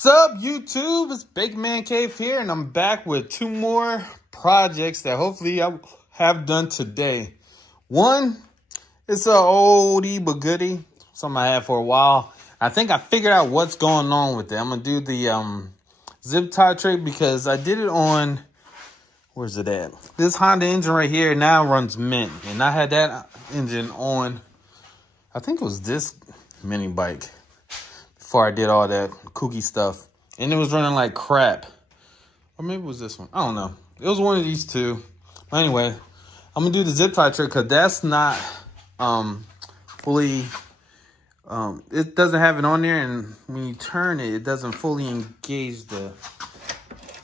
What's up, YouTube? It's Bacmancave here, and I'm back with two more projects that hopefully I have done today. One, it's an oldie but goodie, something I had for a while. I think I figured out what's going on with it. I'm going to do the zip tie trick because I did it on, where's it at? This Honda engine right here now runs mint, and I had that engine on, I think it was this mini bike before I did all that kooky stuff. And it was running like crap. Or maybe it was this one. I don't know. It was one of these two. But anyway, I'm going to do the zip tie trick because that's not fully... it doesn't have it on there. And when you turn it, it doesn't fully engage the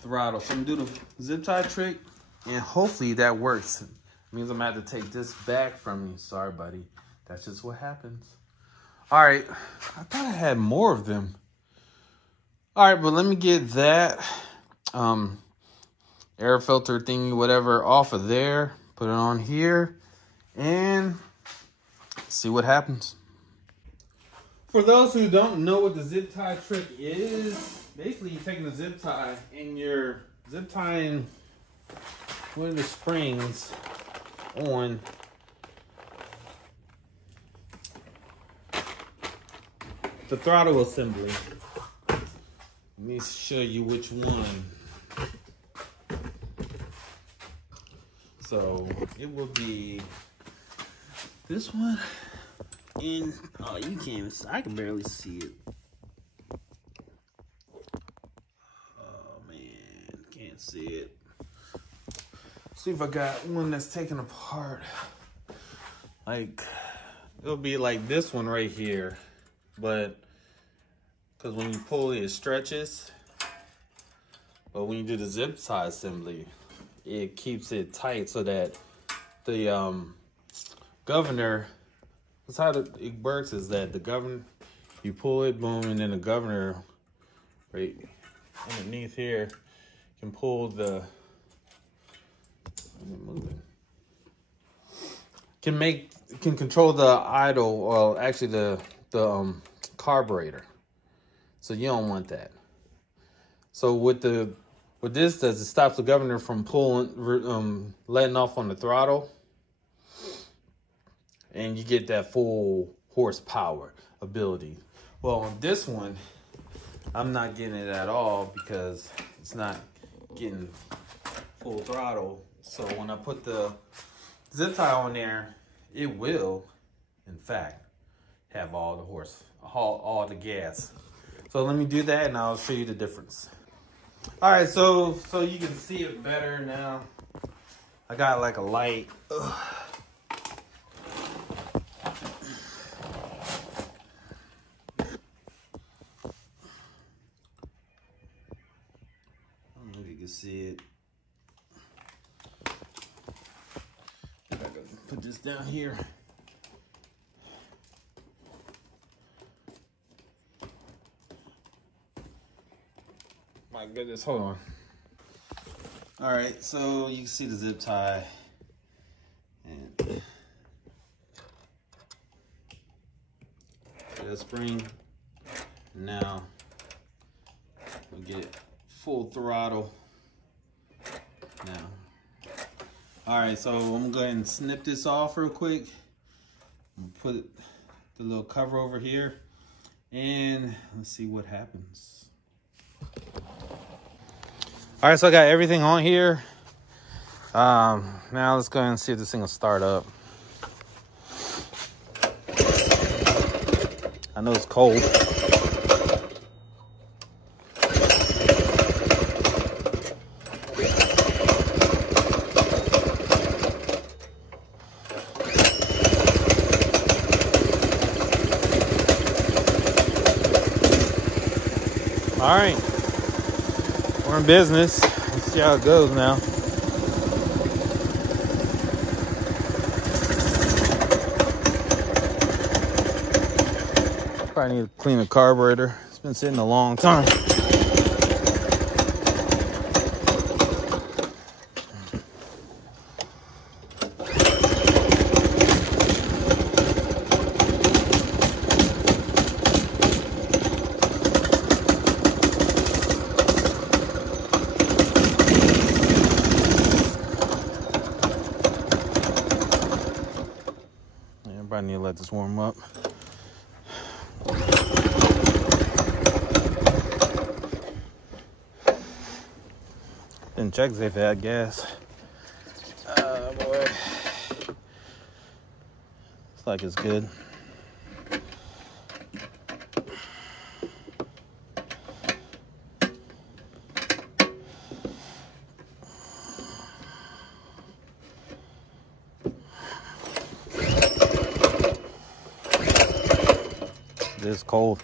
throttle. So I'm going to do the zip tie trick. And hopefully that works. It means I'm going to have to take this back from you. Sorry, buddy. That's just what happens. All right, I thought I had more of them. All right, but let me get that air filter thingy, whatever, off of there. Put it on here and see what happens. For those who don't know what the zip tie trick is, basically you're taking the zip tie and you're zip tying one of the springs on the throttle assembly. Let me show you which one. So it will be this one. And oh, you can't. I can barely see it. Oh man, can't see it. See if I got one that's taken apart. Like it'll be like this one right here. But because when you pull it, it stretches. But when you do the zip tie assembly, it keeps it tight so that the governor, that's how it works, is that the governor, you pull it, boom, and then the governor right underneath here can pull the, can control the idle, or actually the carburetor. So you don't want that. So what this does, it stops the governor from pulling, letting off on the throttle, and you get that full horsepower ability. Well, on this one, I'm not getting it at all because it's not getting full throttle. So when I put the zip tie on there, it will, in fact, have all the gas. So let me do that and I'll show you the difference. All right, so you can see it better now. I got like a light. Ugh. I don't know if you can see it. I gotta put this down here. My goodness, hold on. All right, so you can see the zip tie. And that spring. Now we'll get full throttle. Now. All right, so I'm gonna go ahead and snip this off real quick. Put the little cover over here. And let's see what happens. All right, so I got everything on here. Now let's go ahead and see if this thing will start up. I know it's cold. All right. We're in business. Let's see how it goes now. Probably need to clean the carburetor. It's been sitting a long time. Probably need to let this warm up. Didn't check if it had gas. Boy. Looks like it's good. It is cold.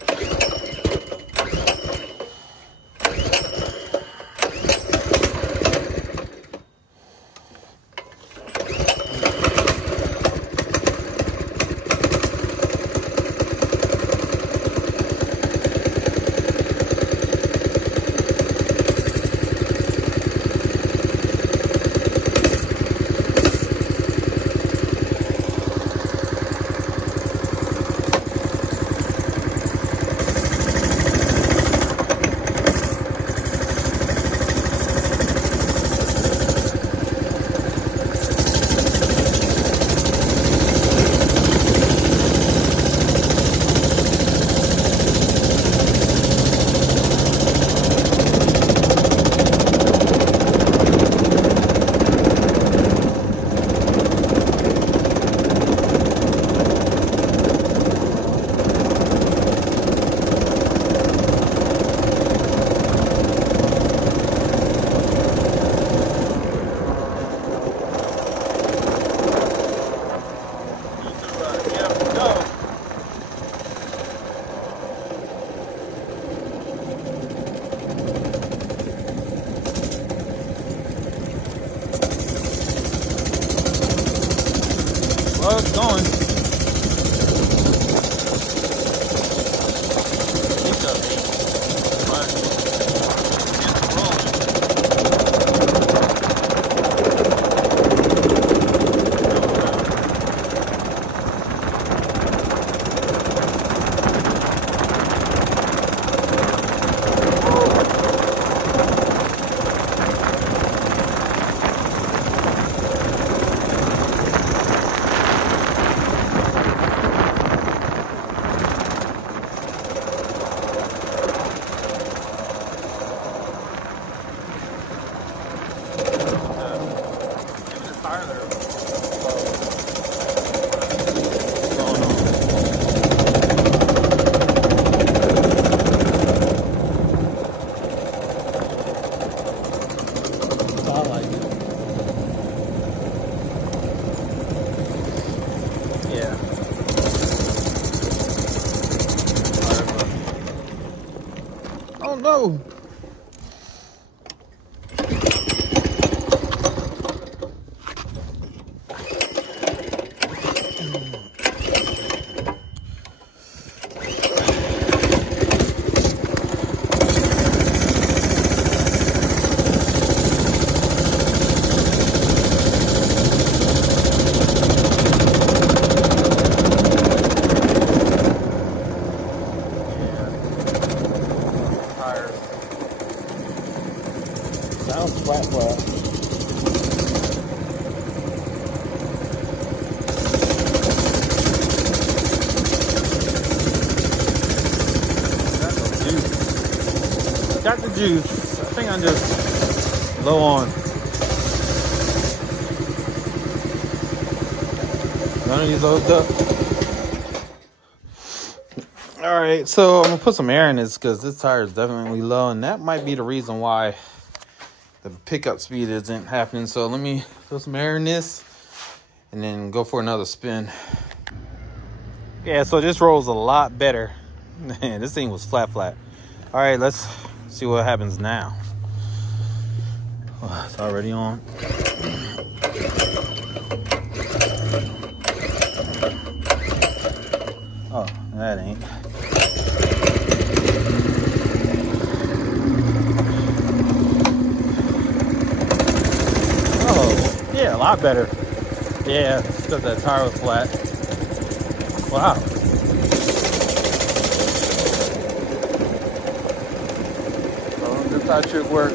Well, it's going. Oh no! Sounds flat. Got the juice. I think I'm just low on. None of these loaded up. Alright, so I'm gonna put some air in this because this tire is definitely low, and that might be the reason why the pickup speed isn't happening. So let me put some air in this and then go for another spin. Yeah, so this rolls a lot better. Man, this thing was flat. All right, let's see what happens now. Oh, it's already on. Oh, that ain't. Oh, yeah, a lot better. Yeah, it's because that tire was flat. Wow. So this how it should work.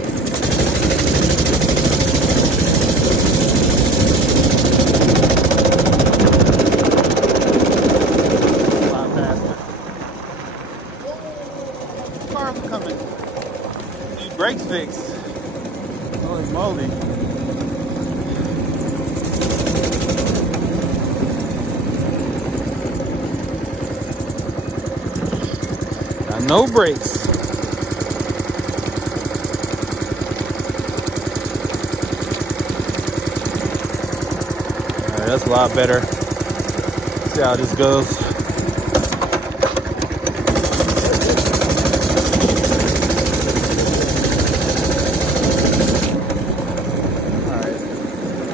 cars are coming. Need brakes fixed. Holy moly. Got no brakes. Alright, that's a lot better. See how this goes.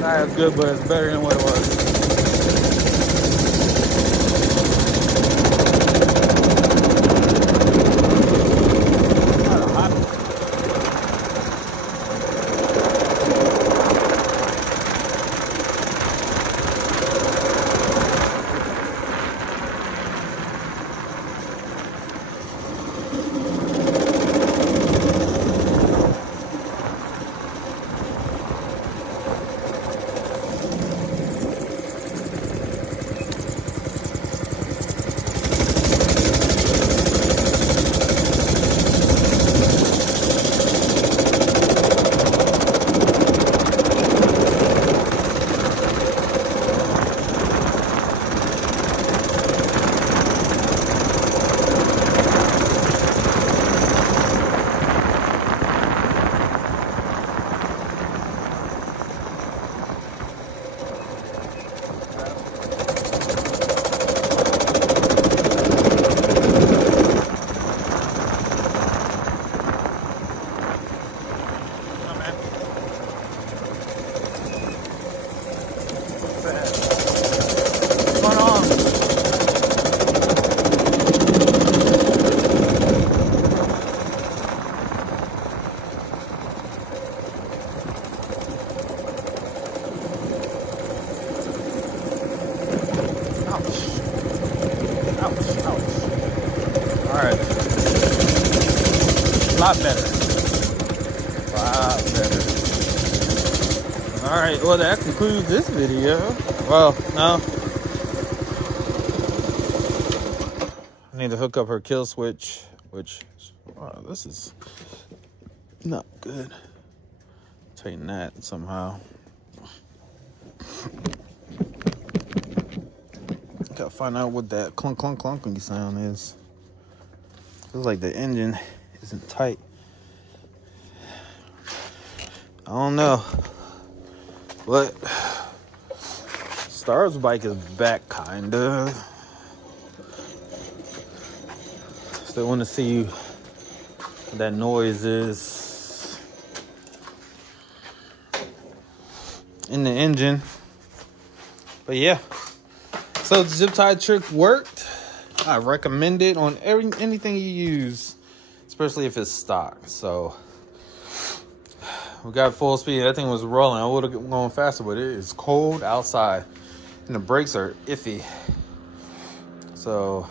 Not as good, but it's better than what it was. Alright. A lot better. Alright, well that concludes this video. Well, no. I need to hook up her kill switch, which, wow, this is not good. Tighten that somehow. Gotta find out what that clunk clunk clunky sound is. Feels like the engine isn't tight. I don't know. But Starr's bike is back, kinda. Still want to see what that noise is in the engine. But yeah. So the zip tie trick worked. I recommend it on anything you use, especially if it's stock. So we got full speed. That thing was rolling. I would have gone faster, but it is cold outside and the brakes are iffy. So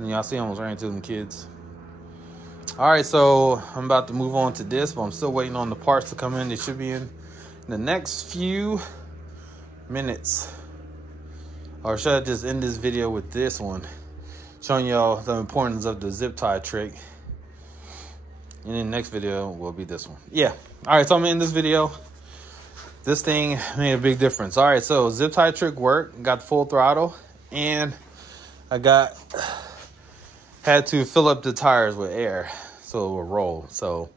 y'all see I almost ran into them kids. All right, so I'm about to move on to this, but I'm still waiting on the parts to come in. They should be in the next few minutes. Or should I just end this video with this one, showing y'all the importance of the zip tie trick. And then the next video will be this one. Yeah. All right, so I'm in this video. This thing made a big difference. All right, so zip tie trick worked. Got the full throttle. And I had to fill up the tires with air so it will roll. So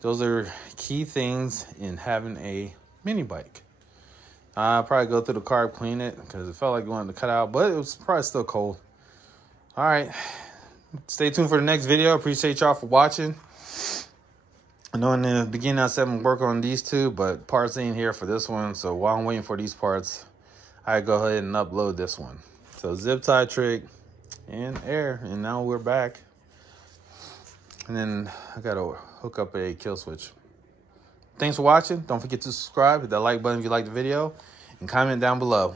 those are key things in having a mini bike. I'll probably go through the car, clean it, because it felt like it wanted to cut out, but it was probably still cold. All right. Stay tuned for the next video. Appreciate y'all for watching. I know in the beginning I said I'm working on these two, but parts ain't here for this one. So while I'm waiting for these parts, I go ahead and upload this one. So zip tie trick and air, and now we're back. And then I got to hook up a kill switch. Thanks for watching. Don't forget to subscribe, hit that like button if you like the video, and comment down below.